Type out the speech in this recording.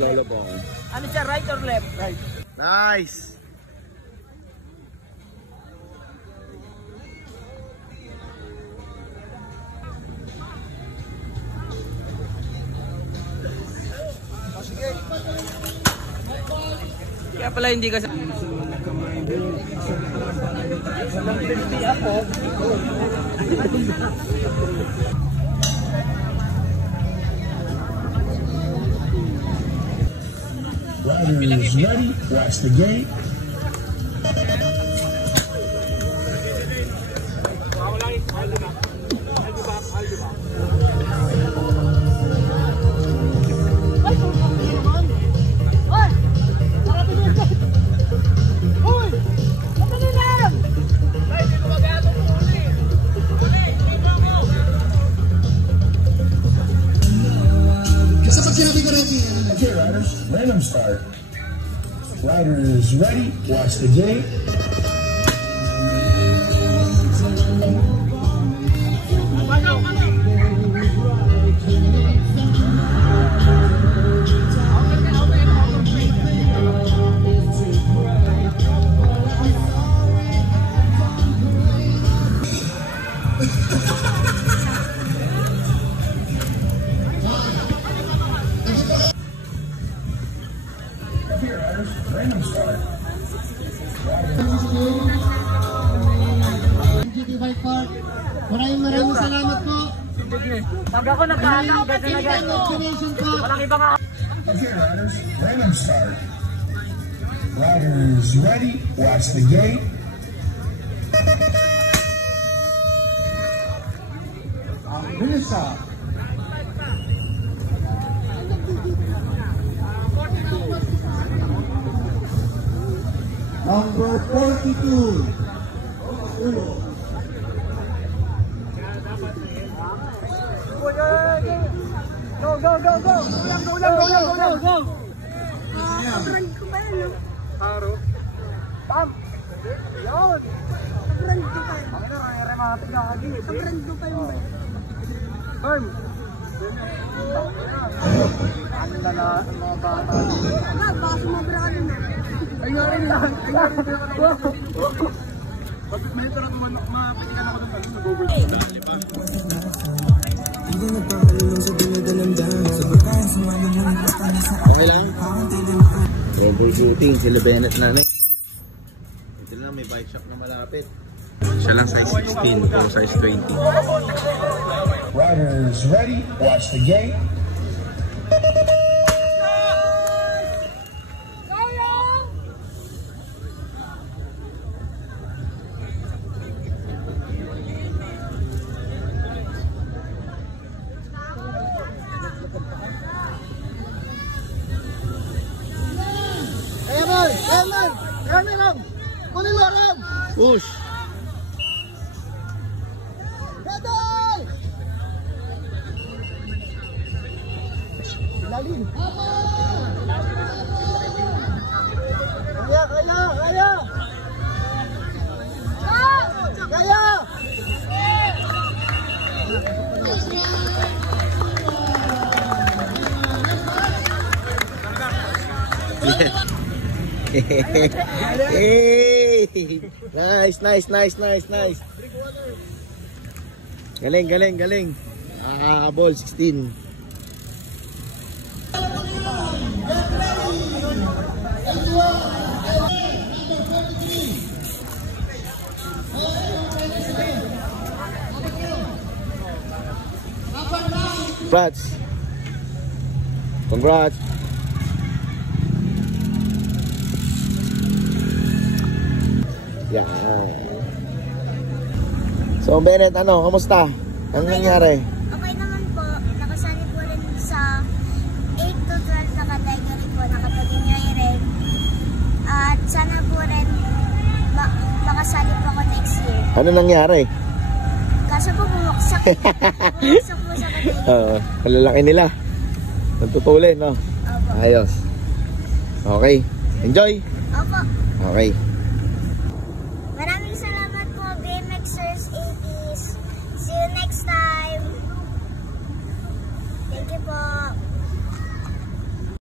Lolo Bong. Ano siya, right or left? Right. Nice! Kaya pala hindi ka sa... 150 ako. Riders ready, watch the gate. Okay, riders, random start. Riders ready, watch the gate. Here, riders, random start. GT Bike Park. Maraming salamat po. Pag ako nagkaanak, ganda na ganda. Walang ibang ako. Okay, riders, random start. Riders ready, watch the gate. Melissa. Number 42. Go, go, go, go! Go lang, go lang, go lang, go! Brand ko ba yan, no? Haro. Pam! Yun! Brand ko pa yun. Kami na, re-rematic na kagi. Brand ko pa yun ba? Firm! Ano na na, mga bata. Wala, baka sumabrado na. Ay nga rin lang! Ay nga rin lang! Bakit may ito na mapitikan ako ng sabi sa Google? Okay lang? Troubleshooting, sila Bennett na rin. Ito lang, may bike shop na malapit. Siya lang size 16, puro size 20. Riders ready, watch the gate. Kunin mo, Ram! Push! Lalim! Kaya, kaya, kaya! Kaya! Hey! Nice, nice, nice, nice, nice. Galing, galing, galing. Ball 16. Congrats. Congrats. Yan. So Bennett, ano, kamusta? Ano nangyari? Okay naman po. Nakasali po rin sa 8 to 12 na category po. Nakapag-enjoy rin. At sana po rin makasali po ako next year. Ano nangyari? Kaso po bumuksak. Bumuksak po sa category. Malalaki nila. Nagtutulin, no? Opo. Ayos. Okay. Enjoy. Opo. Okay.